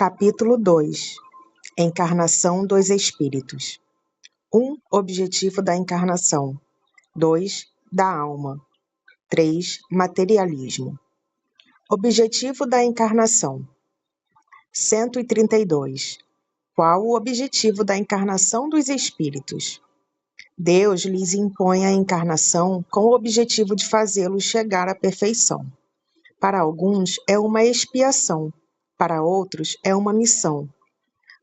Capítulo 2. Encarnação dos Espíritos. 1. Objetivo da encarnação. 2. Da alma. 3. Materialismo. Objetivo da encarnação. 132. Qual o objetivo da encarnação dos espíritos? Deus lhes impõe a encarnação com o objetivo de fazê-los chegar à perfeição. Para alguns é uma expiação, para outros é uma missão.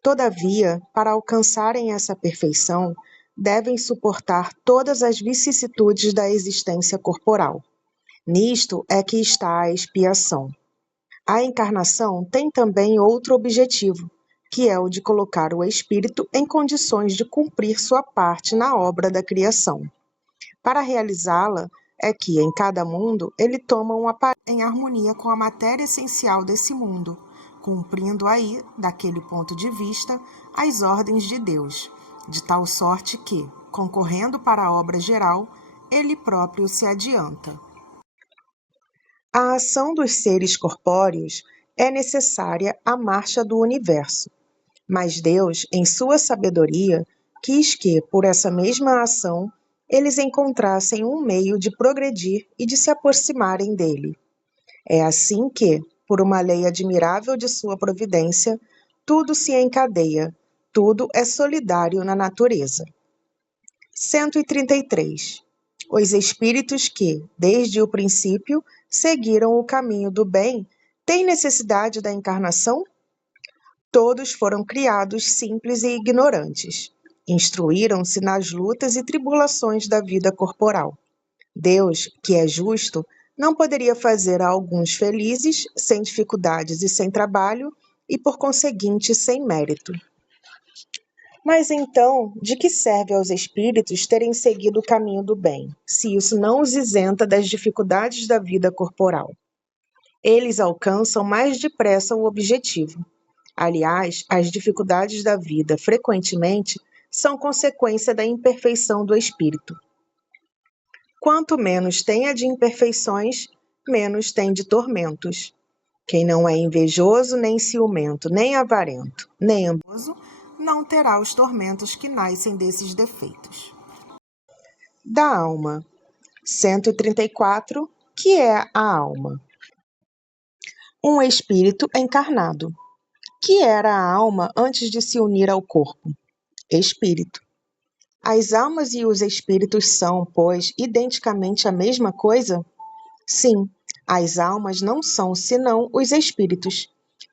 Todavia, para alcançarem essa perfeição, devem suportar todas as vicissitudes da existência corporal. Nisto é que está a expiação. A encarnação tem também outro objetivo, que é o de colocar o espírito em condições de cumprir sua parte na obra da criação. Para realizá-la, é que, em cada mundo, ele toma um aparelho em harmonia com a matéria essencial desse mundo, cumprindo aí, daquele ponto de vista, as ordens de Deus, de tal sorte que, concorrendo para a obra geral, ele próprio se adianta. A ação dos seres corpóreos é necessária à marcha do universo, mas Deus, em sua sabedoria, quis que, por essa mesma ação, eles encontrassem um meio de progredir e de se aproximarem dele. É assim que, por uma lei admirável de sua providência, tudo se encadeia, tudo é solidário na natureza. 133. Os espíritos que, desde o princípio, seguiram o caminho do bem, têm necessidade da encarnação? Todos foram criados simples e ignorantes. Instruíram-se nas lutas e tribulações da vida corporal. Deus, que é justo, não poderia fazer a alguns felizes, sem dificuldades e sem trabalho, e por conseguinte sem mérito. Mas então, de que serve aos espíritos terem seguido o caminho do bem, se isso não os isenta das dificuldades da vida corporal? Eles alcançam mais depressa o objetivo. Aliás, as dificuldades da vida, frequentemente, são consequência da imperfeição do espírito. Quanto menos tenha de imperfeições, menos tem de tormentos. Quem não é invejoso, nem ciumento, nem avarento, nem ambicioso, não terá os tormentos que nascem desses defeitos. Da alma. 134. Que é a alma? Um espírito encarnado. Que era a alma antes de se unir ao corpo? Espírito. As almas e os espíritos são, pois, identicamente a mesma coisa? Sim, as almas não são senão os espíritos.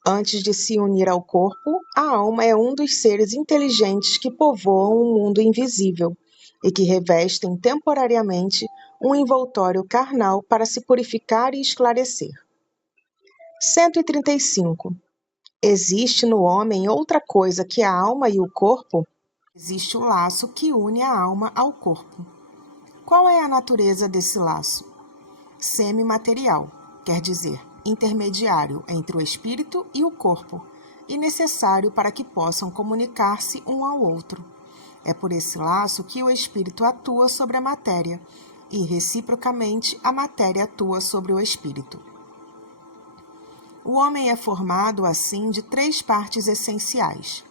Antes de se unir ao corpo, a alma é um dos seres inteligentes que povoam o mundo invisível e que revestem temporariamente um envoltório carnal para se purificar e esclarecer. 135. Existe no homem outra coisa que a alma e o corpo? Existe o laço que une a alma ao corpo. Qual é a natureza desse laço? Semimaterial, quer dizer, intermediário entre o espírito e o corpo, e necessário para que possam comunicar-se um ao outro. É por esse laço que o espírito atua sobre a matéria, e reciprocamente a matéria atua sobre o espírito. O homem é formado, assim, de 3 partes essenciais.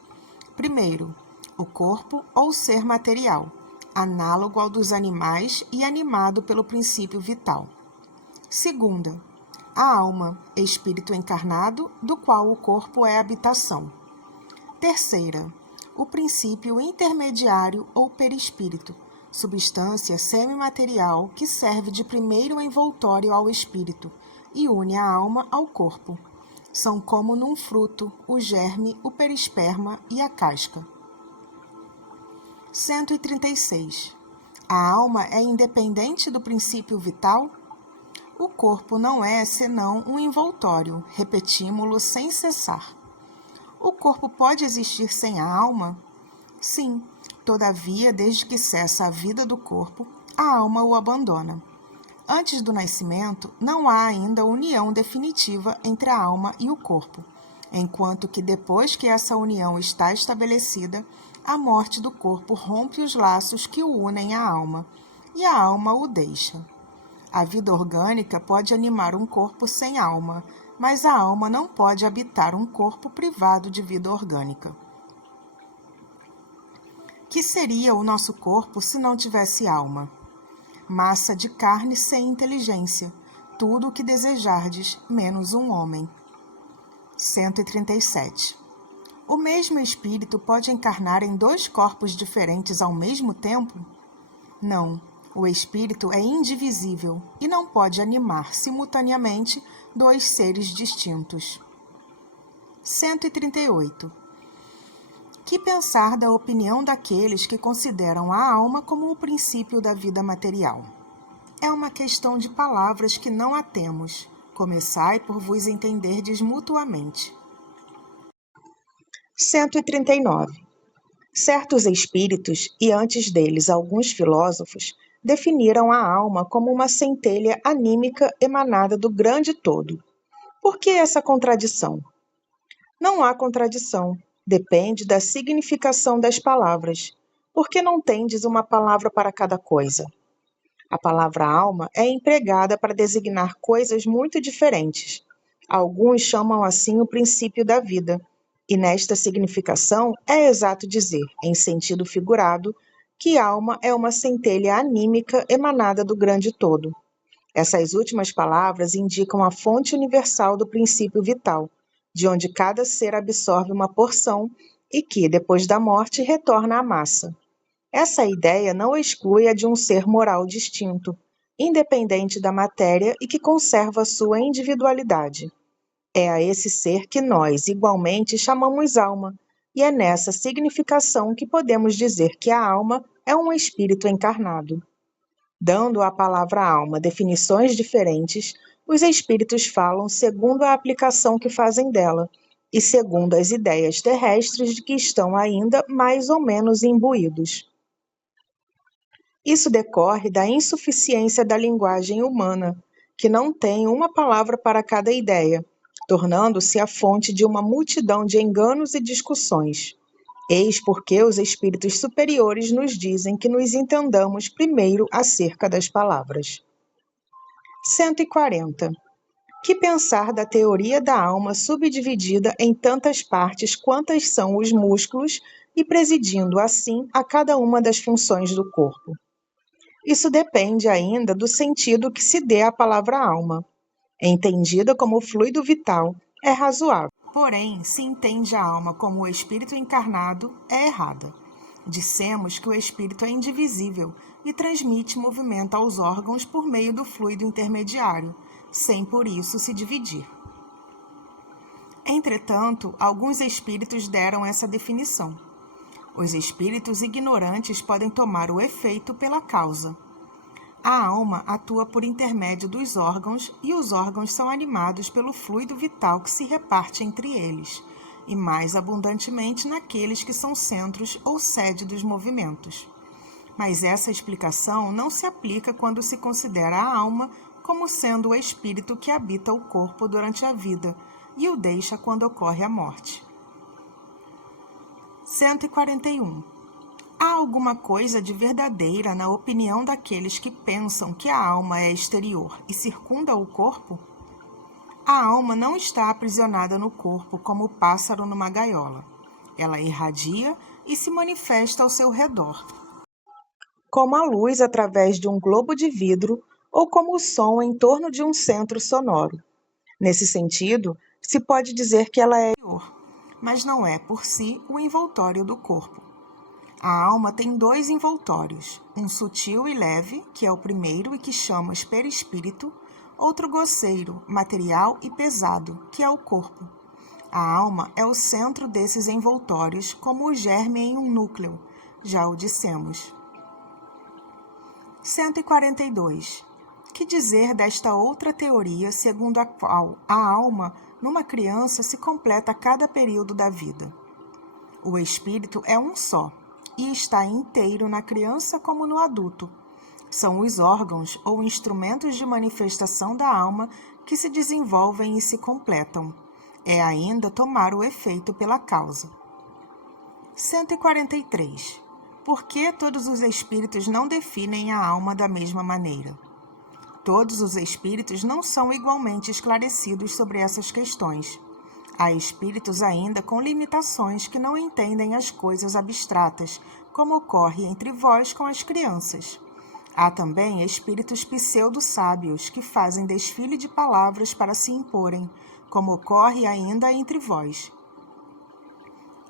Primeiro, o corpo ou ser material, análogo ao dos animais e animado pelo princípio vital. Segunda, a alma, espírito encarnado, do qual o corpo é habitação. Terceira, o princípio intermediário ou perispírito, substância semimaterial que serve de primeiro envoltório ao espírito e une a alma ao corpo. São como num fruto, o germe, o perisperma e a casca. 136. A alma é independente do princípio vital? O corpo não é senão um envoltório, repetimos-lo sem cessar. O corpo pode existir sem a alma? Sim, todavia, desde que cessa a vida do corpo, a alma o abandona. Antes do nascimento, não há ainda união definitiva entre a alma e o corpo, enquanto que depois que essa união está estabelecida, a morte do corpo rompe os laços que o unem à alma, e a alma o deixa. A vida orgânica pode animar um corpo sem alma, mas a alma não pode habitar um corpo privado de vida orgânica. Que seria o nosso corpo se não tivesse alma? Massa de carne sem inteligência, tudo o que desejardes, menos um homem. 137. O mesmo espírito pode encarnar em 2 corpos diferentes ao mesmo tempo? Não, o espírito é indivisível e não pode animar simultaneamente 2 seres distintos. 138. Que pensar da opinião daqueles que consideram a alma como o princípio da vida material? É uma questão de palavras que não a temos. Começai por vos entenderdes mutuamente. 139. Certos espíritos, e antes deles alguns filósofos, definiram a alma como uma centelha anímica emanada do grande todo. Por que essa contradição? Não há contradição, depende da significação das palavras. Por que não tendes uma palavra para cada coisa? A palavra alma é empregada para designar coisas muito diferentes. Alguns chamam assim o princípio da vida, e nesta significação é exato dizer, em sentido figurado, que alma é uma centelha anímica emanada do grande todo. Essas últimas palavras indicam a fonte universal do princípio vital, de onde cada ser absorve uma porção e que, depois da morte, retorna à massa. Essa ideia não exclui a de um ser moral distinto, independente da matéria e que conserva sua individualidade. É a esse ser que nós, igualmente, chamamos alma, e é nessa significação que podemos dizer que a alma é um espírito encarnado. Dando à palavra alma definições diferentes, os espíritos falam segundo a aplicação que fazem dela, e segundo as ideias terrestres de que estão ainda mais ou menos imbuídos. Isso decorre da insuficiência da linguagem humana, que não tem uma palavra para cada ideia, tornando-se a fonte de uma multidão de enganos e discussões. Eis porque os espíritos superiores nos dizem que nos entendamos primeiro acerca das palavras. 140. Que pensar da teoria da alma subdividida em tantas partes quantas são os músculos e presidindo assim a cada uma das funções do corpo? Isso depende ainda do sentido que se dê à palavra alma. Entendida como fluido vital, é razoável. Porém, se entende a alma como o espírito encarnado, é errada. Dissemos que o espírito é indivisível e transmite movimento aos órgãos por meio do fluido intermediário, sem por isso se dividir. Entretanto, alguns espíritos deram essa definição. Os espíritos ignorantes podem tomar o efeito pela causa. A alma atua por intermédio dos órgãos e os órgãos são animados pelo fluido vital que se reparte entre eles, e mais abundantemente naqueles que são centros ou sede dos movimentos. Mas essa explicação não se aplica quando se considera a alma como sendo o espírito que habita o corpo durante a vida e o deixa quando ocorre a morte. 141. Há alguma coisa de verdadeira na opinião daqueles que pensam que a alma é exterior e circunda o corpo? A alma não está aprisionada no corpo como o pássaro numa gaiola. Ela irradia e se manifesta ao seu redor, como a luz através de um globo de vidro ou como o som em torno de um centro sonoro. Nesse sentido, se pode dizer que ela é exterior, mas não é por si o envoltório do corpo. A alma tem 2 envoltórios, um sutil e leve, que é o primeiro e que chamamos perispírito, outro grosseiro, material e pesado, que é o corpo. A alma é o centro desses envoltórios, como o germe em um núcleo, já o dissemos. 142. Que dizer desta outra teoria segundo a qual a alma, numa criança, se completa a cada período da vida? O espírito é um só, e está inteiro na criança como no adulto. São os órgãos ou instrumentos de manifestação da alma que se desenvolvem e se completam. É ainda tomar o efeito pela causa. 143. Por que todos os espíritos não definem a alma da mesma maneira? Todos os espíritos não são igualmente esclarecidos sobre essas questões. Há espíritos ainda com limitações que não entendem as coisas abstratas, como ocorre entre vós com as crianças. Há também espíritos pseudo-sábios que fazem desfile de palavras para se imporem, como ocorre ainda entre vós.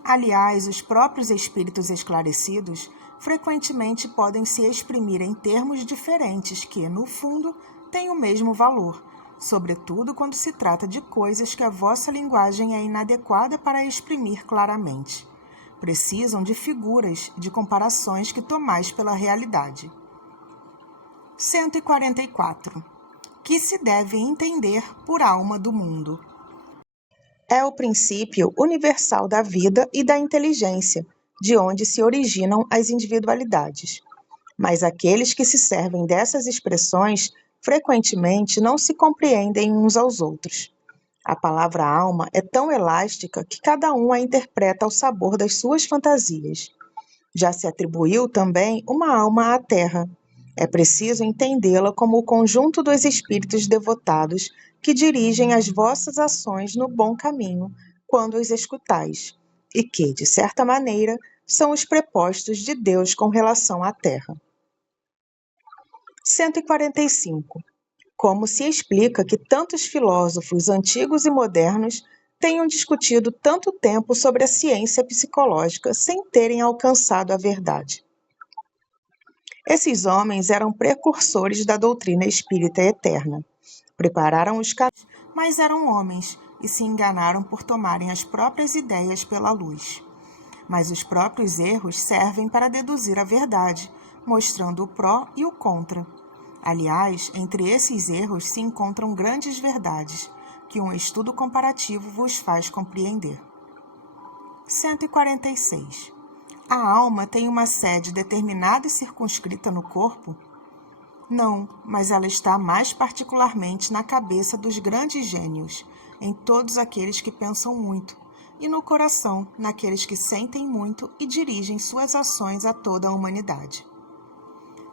Aliás, os próprios espíritos esclarecidos frequentemente podem se exprimir em termos diferentes que, no fundo, têm o mesmo valor, sobretudo quando se trata de coisas que a vossa linguagem é inadequada para exprimir claramente. Precisam de figuras, de comparações que tomais pela realidade. 144. Que se deve entender por alma do mundo? É o princípio universal da vida e da inteligência, de onde se originam as individualidades. Mas aqueles que se servem dessas expressões frequentemente não se compreendem uns aos outros. A palavra alma é tão elástica que cada um a interpreta ao sabor das suas fantasias. Já se atribuiu também uma alma à terra. É preciso entendê-la como o conjunto dos espíritos devotados que dirigem as vossas ações no bom caminho, quando os escutais, e que, de certa maneira, são os prepostos de Deus com relação à terra. 145. Como se explica que tantos filósofos antigos e modernos tenham discutido tanto tempo sobre a ciência psicológica sem terem alcançado a verdade? Esses homens eram precursores da doutrina espírita eterna. Prepararam os caminhos, mas eram homens e se enganaram por tomarem as próprias ideias pela luz. Mas os próprios erros servem para deduzir a verdade, mostrando o pró e o contra. Aliás, entre esses erros se encontram grandes verdades, que um estudo comparativo vos faz compreender. 146. A alma tem uma sede determinada e circunscrita no corpo? Não, mas ela está mais particularmente na cabeça dos grandes gênios, em todos aqueles que pensam muito, e no coração, naqueles que sentem muito e dirigem suas ações a toda a humanidade.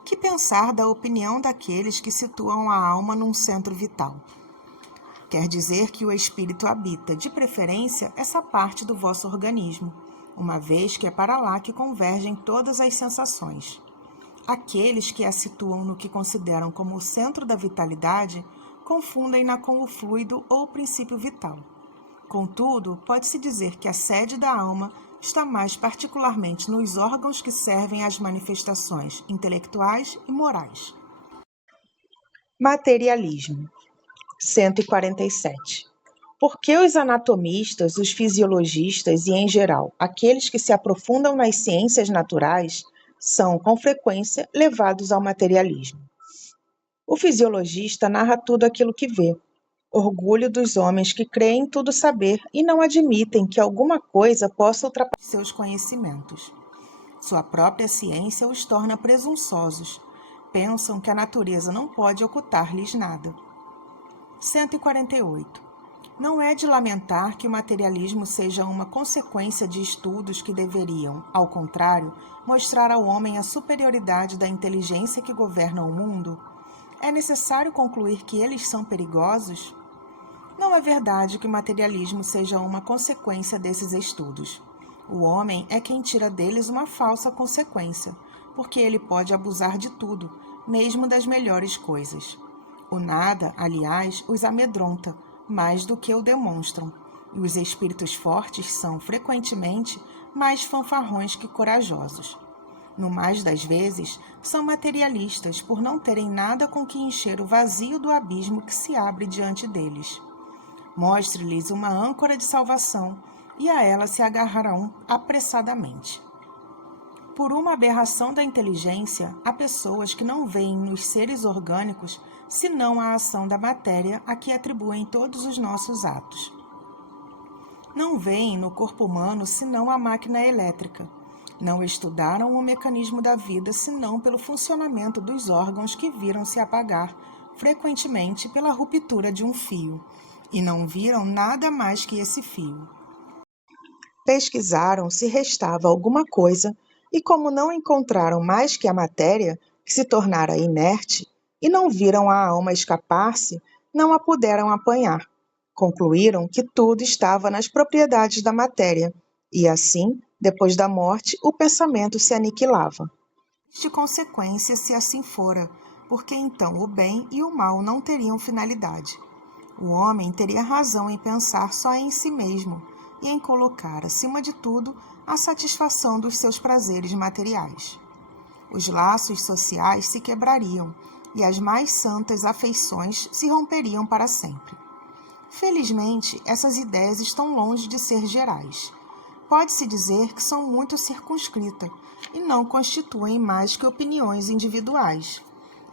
Que pensar da opinião daqueles que situam a alma num centro vital? Quer dizer que o espírito habita, de preferência, essa parte do vosso organismo, uma vez que é para lá que convergem todas as sensações. Aqueles que a situam no que consideram como o centro da vitalidade, confundem-na com o fluido ou princípio vital. Contudo, pode-se dizer que a sede da alma está mais particularmente nos órgãos que servem às manifestações intelectuais e morais. Materialismo. 147. Por que os anatomistas, os fisiologistas e, em geral, aqueles que se aprofundam nas ciências naturais são, com frequência, levados ao materialismo? O fisiologista narra tudo aquilo que vê. Orgulho dos homens que creem tudo saber e não admitem que alguma coisa possa ultrapassar seus conhecimentos. Sua própria ciência os torna presunçosos. Pensam que a natureza não pode ocultar-lhes nada. 148. Não é de lamentar que o materialismo seja uma consequência de estudos que deveriam, ao contrário, mostrar ao homem a superioridade da inteligência que governa o mundo? É necessário concluir que eles são perigosos? Não é verdade que o materialismo seja uma consequência desses estudos. O homem é quem tira deles uma falsa consequência, porque ele pode abusar de tudo, mesmo das melhores coisas. O nada, aliás, os amedronta, mais do que o demonstram, e os espíritos fortes são, frequentemente, mais fanfarrões que corajosos. No mais das vezes, são materialistas por não terem nada com que encher o vazio do abismo que se abre diante deles. Mostre-lhes uma âncora de salvação e a ela se agarrarão apressadamente. Por uma aberração da inteligência, há pessoas que não veem nos seres orgânicos senão a ação da matéria a que atribuem todos os nossos atos. Não veem no corpo humano senão a máquina elétrica. Não estudaram o mecanismo da vida senão pelo funcionamento dos órgãos que viram se apagar, frequentemente pela ruptura de um fio, e não viram nada mais que esse fio. Pesquisaram se restava alguma coisa, e como não encontraram mais que a matéria, que se tornara inerte, e não viram a alma escapar-se, não a puderam apanhar. Concluíram que tudo estava nas propriedades da matéria, e assim, depois da morte, o pensamento se aniquilava. De consequência, se assim fora, porque então o bem e o mal não teriam finalidade. O homem teria razão em pensar só em si mesmo e em colocar, acima de tudo, a satisfação dos seus prazeres materiais. Os laços sociais se quebrariam e as mais santas afeições se romperiam para sempre. Felizmente, essas ideias estão longe de ser gerais. Pode-se dizer que são muito circunscritas e não constituem mais que opiniões individuais,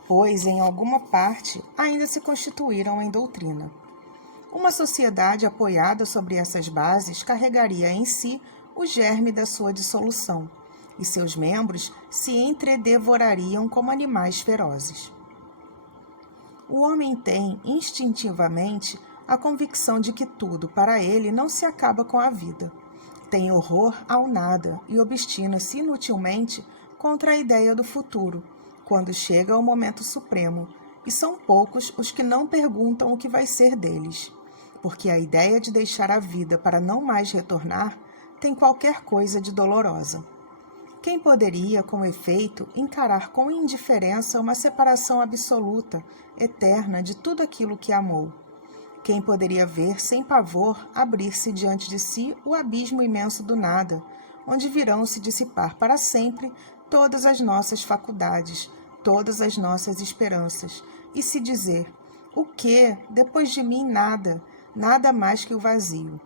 pois, em alguma parte, ainda se constituíram em doutrina. Uma sociedade apoiada sobre essas bases carregaria em si o germe da sua dissolução, e seus membros se entredevorariam como animais ferozes. O homem tem, instintivamente, a convicção de que tudo, para ele, não se acaba com a vida. Tem horror ao nada e obstina-se inutilmente contra a ideia do futuro, quando chega o momento supremo, e são poucos os que não perguntam o que vai ser deles, porque a ideia de deixar a vida para não mais retornar tem qualquer coisa de dolorosa. Quem poderia, com efeito, encarar com indiferença uma separação absoluta, eterna de tudo aquilo que amou? Quem poderia ver sem pavor abrir-se diante de si o abismo imenso do nada, onde virão se dissipar para sempre todas as nossas faculdades, todas as nossas esperanças, e se dizer: o quê? Depois de mim nada, nada mais que o vazio.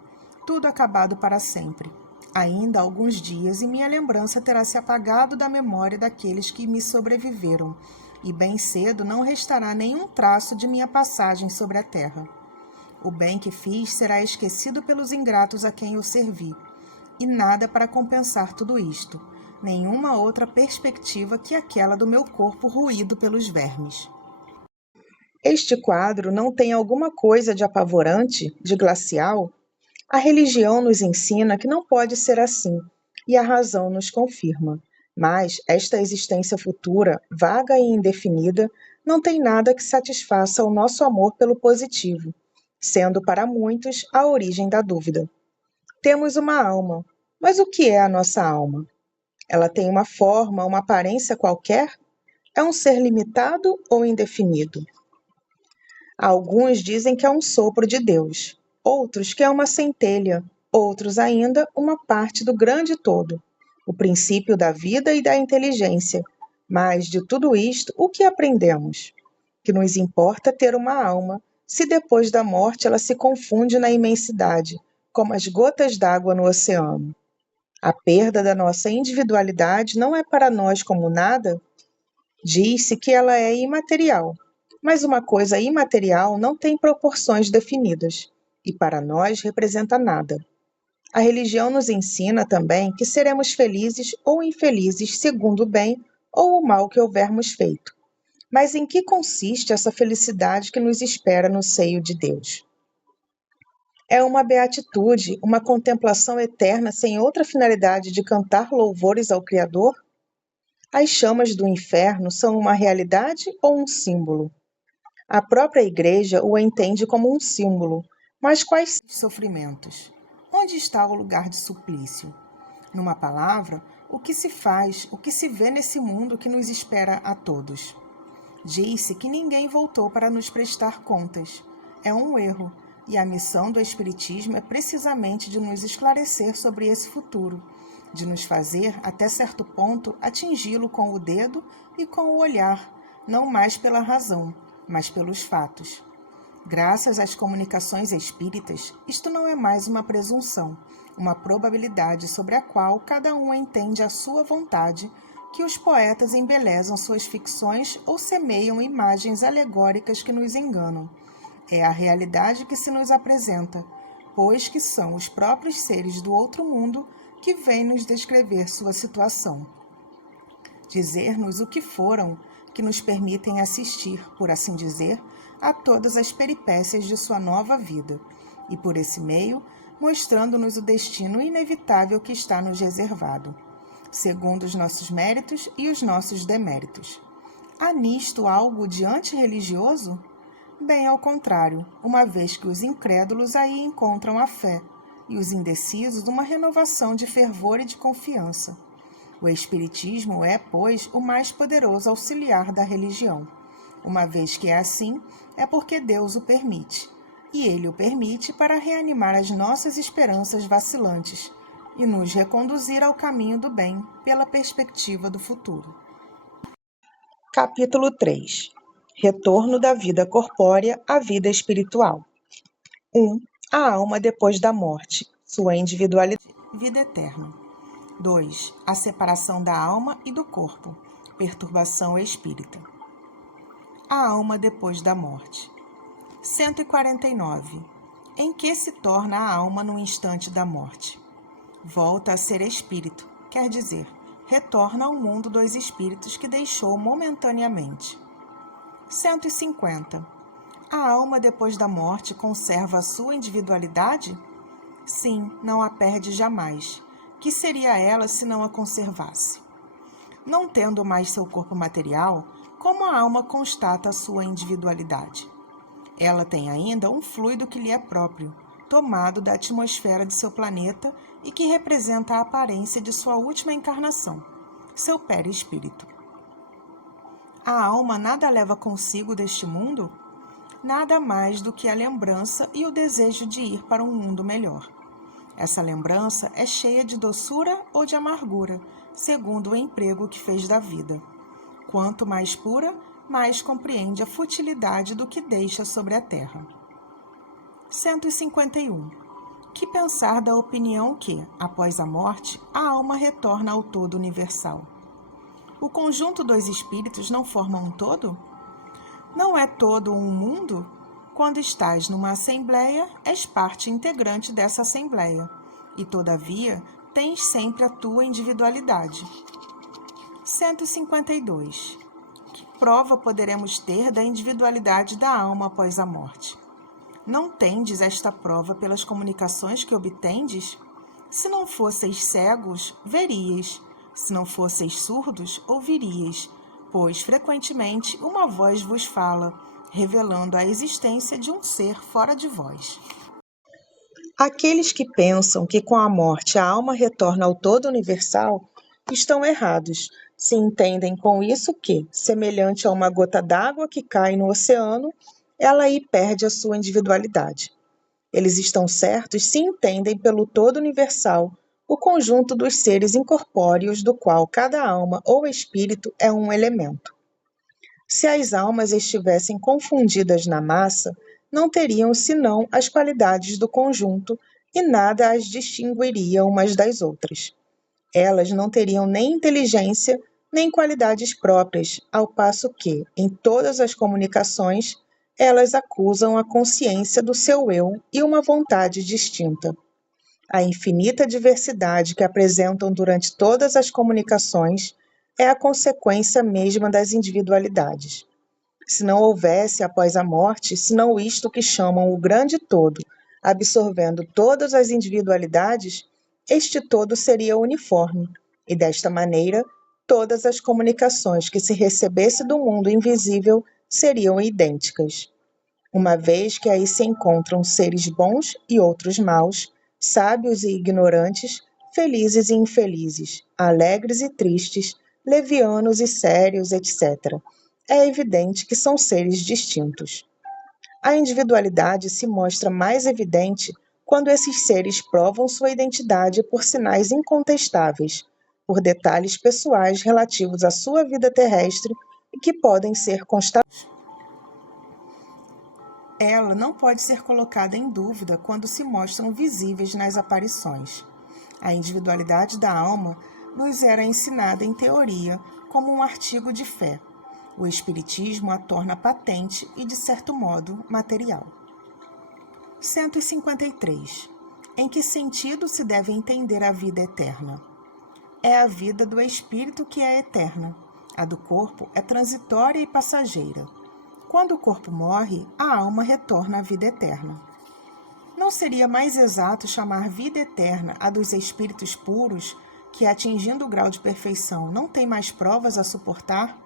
Tudo acabado para sempre. Ainda alguns dias e minha lembrança terá se apagado da memória daqueles que me sobreviveram, e bem cedo não restará nenhum traço de minha passagem sobre a terra. O bem que fiz será esquecido pelos ingratos a quem eu servi, e nada para compensar tudo isto, nenhuma outra perspectiva que aquela do meu corpo roído pelos vermes. Este quadro não tem alguma coisa de apavorante, de glacial? A religião nos ensina que não pode ser assim, e a razão nos confirma. Mas esta existência futura, vaga e indefinida, não tem nada que satisfaça o nosso amor pelo positivo, sendo para muitos a origem da dúvida. Temos uma alma, mas o que é a nossa alma? Ela tem uma forma, uma aparência qualquer? É um ser limitado ou indefinido? Alguns dizem que é um sopro de Deus, outros que é uma centelha, outros ainda uma parte do grande todo, o princípio da vida e da inteligência. Mas de tudo isto, o que aprendemos? Que nos importa ter uma alma, se depois da morte ela se confunde na imensidade, como as gotas d'água no oceano. A perda da nossa individualidade não é para nós como nada? Diz-se que ela é imaterial, mas uma coisa imaterial não tem proporções definidas, e para nós representa nada. A religião nos ensina também que seremos felizes ou infelizes segundo o bem ou o mal que houvermos feito. Mas em que consiste essa felicidade que nos espera no seio de Deus? É uma beatitude, uma contemplação eterna sem outra finalidade de cantar louvores ao Criador? As chamas do inferno são uma realidade ou um símbolo? A própria Igreja o entende como um símbolo, mas quais sofrimentos? Onde está o lugar de suplício? Numa palavra, o que se faz, o que se vê nesse mundo que nos espera a todos? Diz-se que ninguém voltou para nos prestar contas. É um erro, e a missão do Espiritismo é precisamente de nos esclarecer sobre esse futuro, de nos fazer, até certo ponto, atingi-lo com o dedo e com o olhar, não mais pela razão, mas pelos fatos. Graças às comunicações espíritas, isto não é mais uma presunção, uma probabilidade sobre a qual cada um entende à sua vontade, que os poetas embelezam suas ficções ou semeiam imagens alegóricas que nos enganam. É a realidade que se nos apresenta, pois que são os próprios seres do outro mundo que vêm nos descrever sua situação. Dizer-nos o que foram, que nos permitem assistir, por assim dizer, a todas as peripécias de sua nova vida, e por esse meio, mostrando-nos o destino inevitável que está nos reservado, segundo os nossos méritos e os nossos deméritos. Há nisto algo de antirreligioso? Bem ao contrário, uma vez que os incrédulos aí encontram a fé, e os indecisos uma renovação de fervor e de confiança. O Espiritismo é, pois, o mais poderoso auxiliar da religião. Uma vez que é assim, é porque Deus o permite. E Ele o permite para reanimar as nossas esperanças vacilantes e nos reconduzir ao caminho do bem pela perspectiva do futuro. Capítulo 3. Retorno da vida corpórea à vida espiritual. 1. A alma depois da morte, sua individualidade. Vida eterna. 2. A separação da alma e do corpo, perturbação espírita. A alma depois da morte. 149. Em que se torna a alma no instante da morte? Volta a ser espírito, quer dizer, retorna ao mundo dos espíritos que deixou momentaneamente. 150. A alma depois da morte conserva a sua individualidade? Sim, não a perde jamais. Que seria ela se não a conservasse? Não tendo mais seu corpo material, como a alma constata a sua individualidade? Ela tem ainda um fluido que lhe é próprio, tomado da atmosfera de seu planeta e que representa a aparência de sua última encarnação, seu perispírito. A alma nada leva consigo deste mundo? Nada mais do que a lembrança e o desejo de ir para um mundo melhor. Essa lembrança é cheia de doçura ou de amargura, segundo o emprego que fez da vida. Quanto mais pura, mais compreende a futilidade do que deixa sobre a terra. 151. Que pensar da opinião que, após a morte, a alma retorna ao todo universal? O conjunto dos espíritos não forma um todo? Não é todo um mundo? Quando estás numa assembleia, és parte integrante dessa assembleia, e, todavia, tens sempre a tua individualidade. 152. Que prova poderemos ter da individualidade da alma após a morte? Não tendes esta prova pelas comunicações que obtendes? Se não fosseis cegos, veríeis. Se não fosseis surdos, ouviríeis, pois, frequentemente, uma voz vos fala, revelando a existência de um ser fora de vós. Aqueles que pensam que com a morte a alma retorna ao todo universal estão errados, se entendem com isso que, semelhante a uma gota d'água que cai no oceano, ela aí perde a sua individualidade. Eles estão certos se entendem pelo todo universal o conjunto dos seres incorpóreos do qual cada alma ou espírito é um elemento. Se as almas estivessem confundidas na massa, não teriam senão as qualidades do conjunto e nada as distinguiria umas das outras. Elas não teriam nem inteligência, nem qualidades próprias, ao passo que, em todas as comunicações, elas acusam a consciência do seu eu e uma vontade distinta. A infinita diversidade que apresentam durante todas as comunicações é a consequência mesma das individualidades. Se não houvesse, após a morte, senão isto que chamam o grande todo, absorvendo todas as individualidades, este todo seria uniforme, e desta maneira, todas as comunicações que se recebesse do mundo invisível seriam idênticas. Uma vez que aí se encontram seres bons e outros maus, sábios e ignorantes, felizes e infelizes, alegres e tristes, levianos e sérios, etc. É evidente que são seres distintos. A individualidade se mostra mais evidente quando esses seres provam sua identidade por sinais incontestáveis, por detalhes pessoais relativos à sua vida terrestre e que podem ser constatados. Ela não pode ser colocada em dúvida quando se mostram visíveis nas aparições. A individualidade da alma nos era ensinada em teoria como um artigo de fé. O Espiritismo a torna patente e, de certo modo, material. 153. Em que sentido se deve entender a vida eterna? É a vida do espírito que é eterna. A do corpo é transitória e passageira. Quando o corpo morre, a alma retorna à vida eterna. Não seria mais exato chamar vida eterna a dos espíritos puros, que, atingindo o grau de perfeição, não têm mais provas a suportar?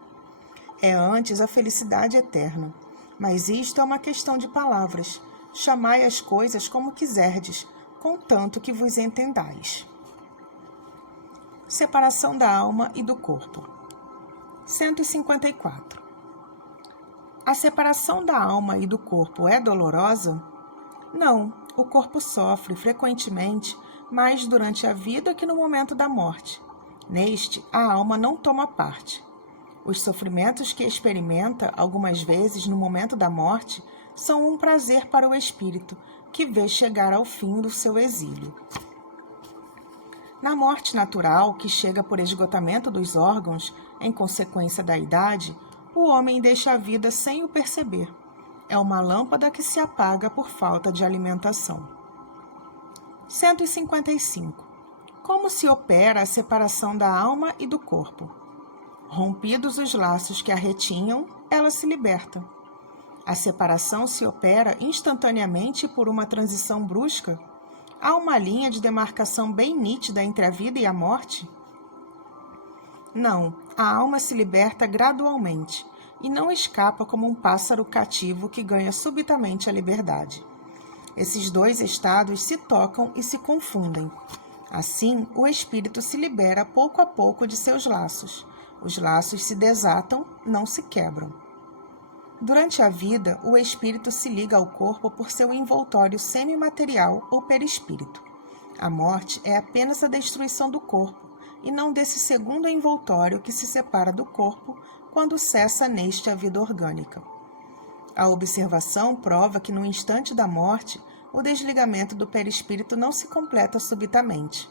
É antes a felicidade eterna. Mas isto é uma questão de palavras. Chamai as coisas como quiserdes, contanto que vos entendais. Separação da alma e do corpo. 154. A separação da alma e do corpo é dolorosa? Não, o corpo sofre frequentemente mais durante a vida que no momento da morte. Neste, a alma não toma parte. Os sofrimentos que experimenta, algumas vezes no momento da morte, são um prazer para o espírito, que vê chegar ao fim do seu exílio. Na morte natural, que chega por esgotamento dos órgãos, em consequência da idade, o homem deixa a vida sem o perceber. É uma lâmpada que se apaga por falta de alimentação. 155. Como se opera a separação da alma e do corpo? Rompidos os laços que a retinham, ela se liberta. A separação se opera instantaneamente por uma transição brusca? Há uma linha de demarcação bem nítida entre a vida e a morte? Não, a alma se liberta gradualmente e não escapa como um pássaro cativo que ganha subitamente a liberdade. Esses dois estados se tocam e se confundem. Assim, o espírito se libera pouco a pouco de seus laços. Os laços se desatam, não se quebram. Durante a vida, o espírito se liga ao corpo por seu envoltório semimaterial ou perispírito. A morte é apenas a destruição do corpo, e não desse segundo envoltório que se separa do corpo quando cessa neste a vida orgânica. A observação prova que no instante da morte, o desligamento do perispírito não se completa subitamente.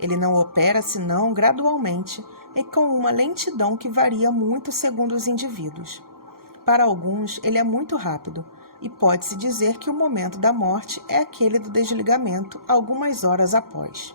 Ele não opera senão gradualmente e com uma lentidão que varia muito segundo os indivíduos. Para alguns, ele é muito rápido, e pode-se dizer que o momento da morte é aquele do desligamento algumas horas após.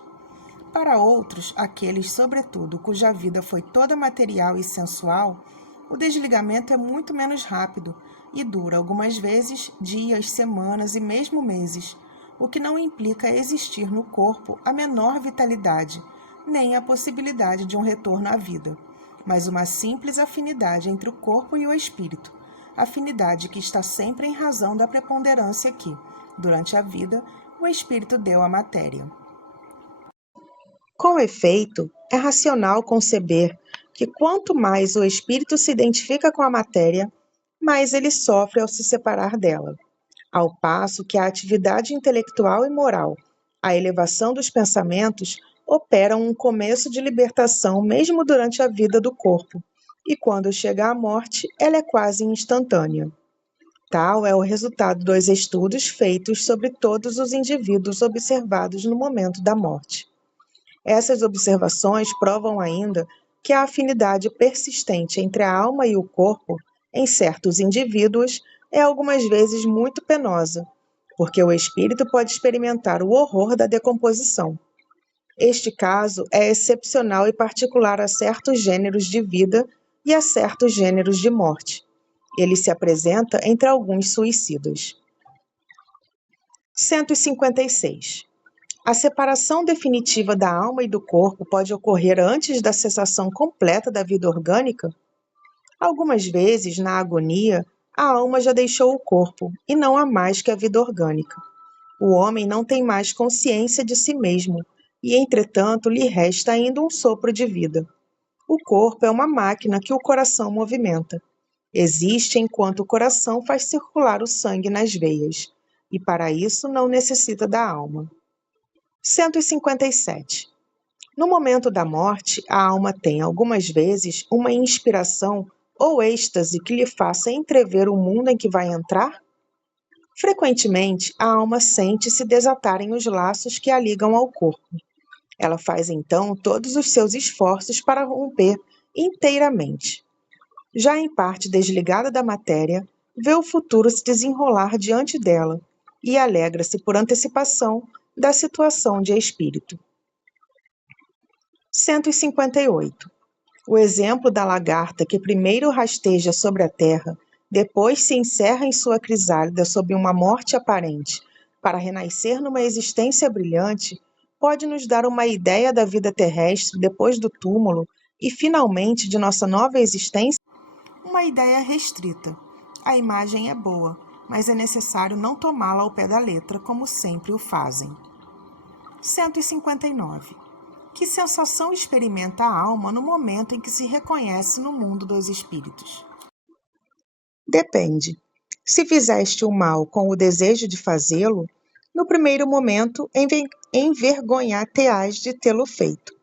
Para outros, aqueles, sobretudo, cuja vida foi toda material e sensual, o desligamento é muito menos rápido e dura algumas vezes dias, semanas e mesmo meses, o que não implica existir no corpo a menor vitalidade, nem a possibilidade de um retorno à vida, mas uma simples afinidade entre o corpo e o espírito, afinidade que está sempre em razão da preponderância que, durante a vida, o espírito deu à matéria. Com efeito, é racional conceber que quanto mais o espírito se identifica com a matéria, mais ele sofre ao se separar dela, ao passo que a atividade intelectual e moral, a elevação dos pensamentos, operam um começo de libertação mesmo durante a vida do corpo, e quando chega à morte, ela é quase instantânea. Tal é o resultado dos estudos feitos sobre todos os indivíduos observados no momento da morte. Essas observações provam ainda que a afinidade persistente entre a alma e o corpo, em certos indivíduos, é algumas vezes muito penosa, porque o espírito pode experimentar o horror da decomposição. Este caso é excepcional e particular a certos gêneros de vida e a certos gêneros de morte. Ele se apresenta entre alguns suicidas. 156. A separação definitiva da alma e do corpo pode ocorrer antes da cessação completa da vida orgânica? Algumas vezes, na agonia, a alma já deixou o corpo e não há mais que a vida orgânica. O homem não tem mais consciência de si mesmo e, entretanto, lhe resta ainda um sopro de vida. O corpo é uma máquina que o coração movimenta. Existe enquanto o coração faz circular o sangue nas veias, e para isso não necessita da alma. 157. No momento da morte, a alma tem algumas vezes uma inspiração ou êxtase que lhe faça entrever o mundo em que vai entrar? Frequentemente, a alma sente se desatarem os laços que a ligam ao corpo. Ela faz então todos os seus esforços para romper inteiramente. Já em parte desligada da matéria, vê o futuro se desenrolar diante dela e alegra-se por antecipação da situação de espírito. 158. O exemplo da lagarta que primeiro rasteja sobre a terra, depois se encerra em sua crisálida sob uma morte aparente, para renascer numa existência brilhante, pode nos dar uma ideia da vida terrestre depois do túmulo e, finalmente, de nossa nova existência? uma ideia restrita. A imagem é boa, mas é necessário não tomá-la ao pé da letra, como sempre o fazem. 159. Que sensação experimenta a alma no momento em que se reconhece no mundo dos espíritos? Depende. Se fizeste o mal com o desejo de fazê-lo, no primeiro momento envergonhar-te-ás de tê-lo feito.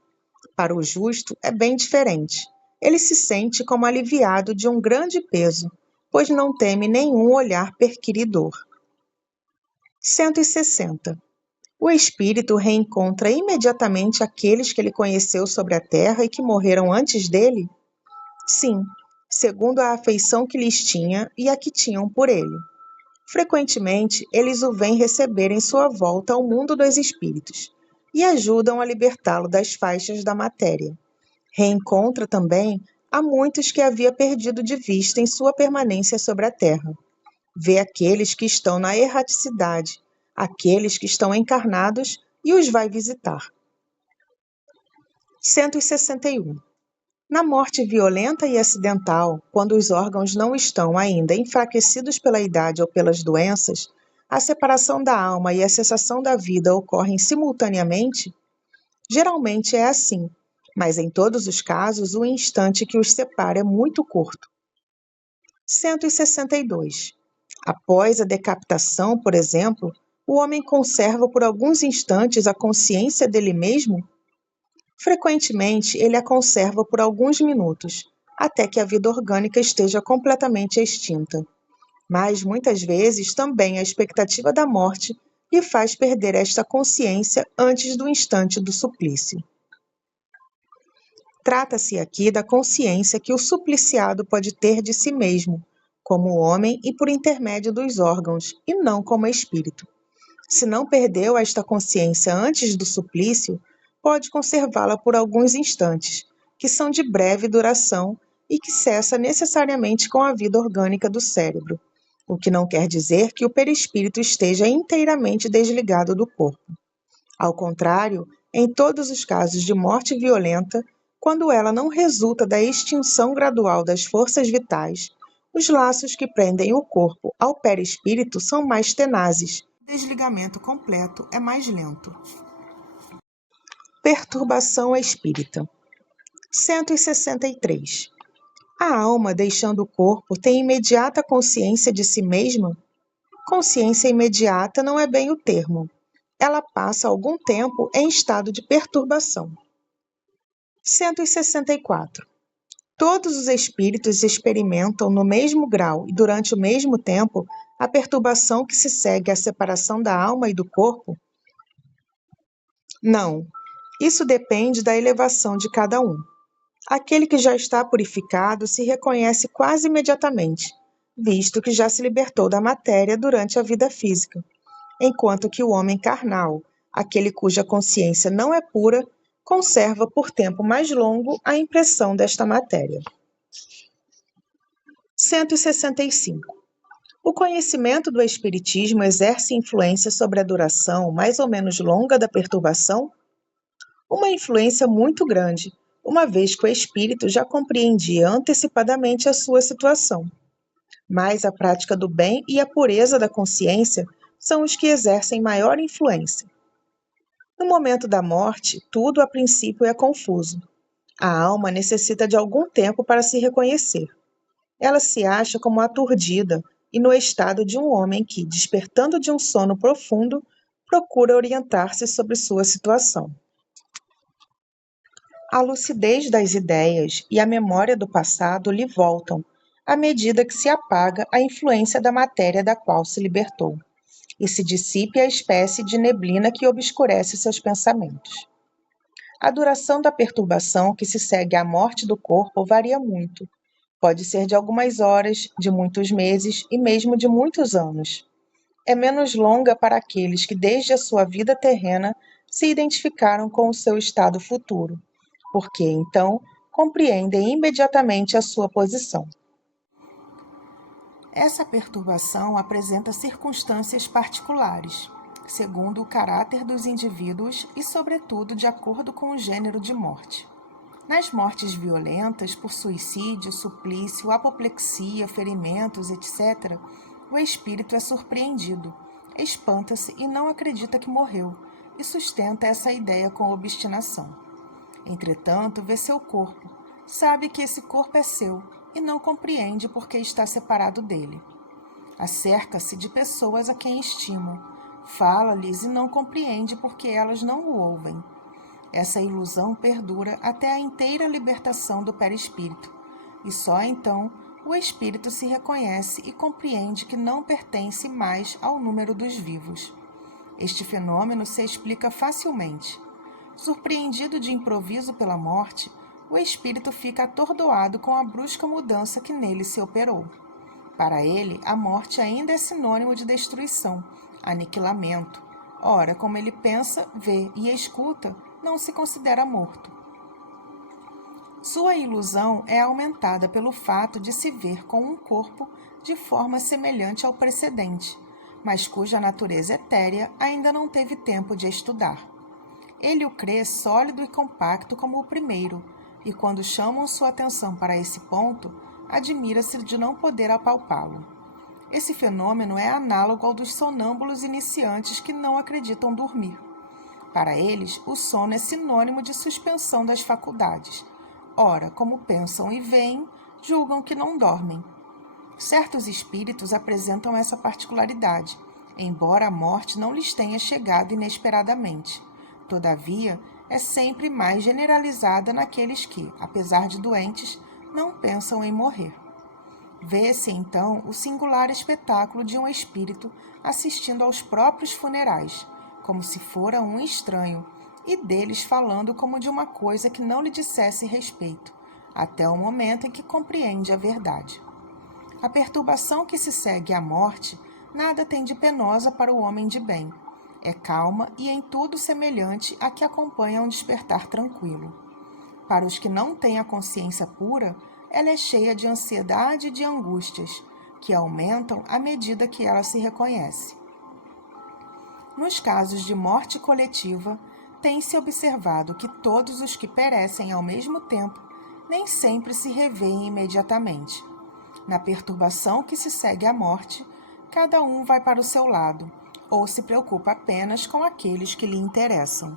Para o justo é bem diferente. Ele se sente como aliviado de um grande peso, pois não teme nenhum olhar perquiridor. 160. O espírito reencontra imediatamente aqueles que ele conheceu sobre a terra e que morreram antes dele? Sim, segundo a afeição que lhes tinha e a que tinham por ele. Frequentemente, eles o vêm receber em sua volta ao mundo dos espíritos e ajudam a libertá-lo das faixas da matéria. Reencontra também a muitos que havia perdido de vista em sua permanência sobre a terra. Vê aqueles que estão na erraticidade, aqueles que estão encarnados e os vai visitar. 161. Na morte violenta e acidental, quando os órgãos não estão ainda enfraquecidos pela idade ou pelas doenças, a separação da alma e a cessação da vida ocorrem simultaneamente? Geralmente é assim, mas em todos os casos o instante que os separa é muito curto. 162. Após a decapitação, por exemplo, o homem conserva por alguns instantes a consciência dele mesmo? Frequentemente, ele a conserva por alguns minutos, até que a vida orgânica esteja completamente extinta. Mas, muitas vezes, também a expectativa da morte lhe faz perder esta consciência antes do instante do suplício. Trata-se aqui da consciência que o supliciado pode ter de si mesmo, como homem e por intermédio dos órgãos, e não como espírito. Se não perdeu esta consciência antes do suplício, pode conservá-la por alguns instantes, que são de breve duração e que cessa necessariamente com a vida orgânica do cérebro, o que não quer dizer que o perispírito esteja inteiramente desligado do corpo. Ao contrário, em todos os casos de morte violenta, quando ela não resulta da extinção gradual das forças vitais, os laços que prendem o corpo ao perispírito são mais tenazes. O desligamento completo é mais lento. Perturbação espírita. 163. A alma, deixando o corpo, tem imediata consciência de si mesma? Consciência imediata não é bem o termo. Ela passa algum tempo em estado de perturbação. 164. Todos os espíritos experimentam no mesmo grau e durante o mesmo tempo a perturbação que se segue à separação da alma e do corpo? Não. Isso depende da elevação de cada um. Aquele que já está purificado se reconhece quase imediatamente, visto que já se libertou da matéria durante a vida física, enquanto que o homem carnal, aquele cuja consciência não é pura, conserva por tempo mais longo a impressão desta matéria. 165. O conhecimento do espiritismo exerce influência sobre a duração mais ou menos longa da perturbação? Uma influência muito grande, uma vez que o espírito já compreendia antecipadamente a sua situação. Mas a prática do bem e a pureza da consciência são os que exercem maior influência. No momento da morte, tudo a princípio é confuso. A alma necessita de algum tempo para se reconhecer. Ela se acha como aturdida e no estado de um homem que, despertando de um sono profundo, procura orientar-se sobre sua situação. A lucidez das ideias e a memória do passado lhe voltam, à medida que se apaga a influência da matéria da qual se libertou, e se dissipe a espécie de neblina que obscurece seus pensamentos. A duração da perturbação que se segue à morte do corpo varia muito. Pode ser de algumas horas, de muitos meses e mesmo de muitos anos. É menos longa para aqueles que, desde a sua vida terrena, se identificaram com o seu estado futuro, porque, então, compreendem imediatamente a sua posição. Essa perturbação apresenta circunstâncias particulares, segundo o caráter dos indivíduos e, sobretudo, de acordo com o gênero de morte. Nas mortes violentas, por suicídio, suplício, apoplexia, ferimentos, etc., o espírito é surpreendido, espanta-se e não acredita que morreu, e sustenta essa ideia com obstinação. Entretanto, vê seu corpo, sabe que esse corpo é seu e não compreende por que está separado dele. Acerca-se de pessoas a quem estima, fala-lhes e não compreende porque elas não o ouvem. Essa ilusão perdura até a inteira libertação do perispírito, e só então o espírito se reconhece e compreende que não pertence mais ao número dos vivos. Este fenômeno se explica facilmente. Surpreendido de improviso pela morte, o espírito fica atordoado com a brusca mudança que nele se operou. Para ele, a morte ainda é sinônimo de destruição, aniquilamento. Ora, como ele pensa, vê e escuta, não se considera morto. Sua ilusão é aumentada pelo fato de se ver com um corpo de forma semelhante ao precedente, mas cuja natureza etérea ainda não teve tempo de estudar. Ele o crê sólido e compacto como o primeiro, e quando chamam sua atenção para esse ponto, admira-se de não poder apalpá-lo. Esse fenômeno é análogo ao dos sonâmbulos iniciantes que não acreditam dormir. Para eles, o sono é sinônimo de suspensão das faculdades. Ora, como pensam e veem, julgam que não dormem. Certos espíritos apresentam essa particularidade, embora a morte não lhes tenha chegado inesperadamente. Todavia, é sempre mais generalizada naqueles que, apesar de doentes, não pensam em morrer. Vê-se, então, o singular espetáculo de um espírito assistindo aos próprios funerais, como se fora um estranho, e deles falando como de uma coisa que não lhe dissesse respeito, até o momento em que compreende a verdade. A perturbação que se segue à morte nada tem de penosa para o homem de bem. É calma e em tudo semelhante à que acompanha um despertar tranquilo. Para os que não têm a consciência pura, ela é cheia de ansiedade e de angústias, que aumentam à medida que ela se reconhece. Nos casos de morte coletiva, tem-se observado que todos os que perecem ao mesmo tempo nem sempre se revêem imediatamente. Na perturbação que se segue à morte, cada um vai para o seu lado, ou se preocupa apenas com aqueles que lhe interessam.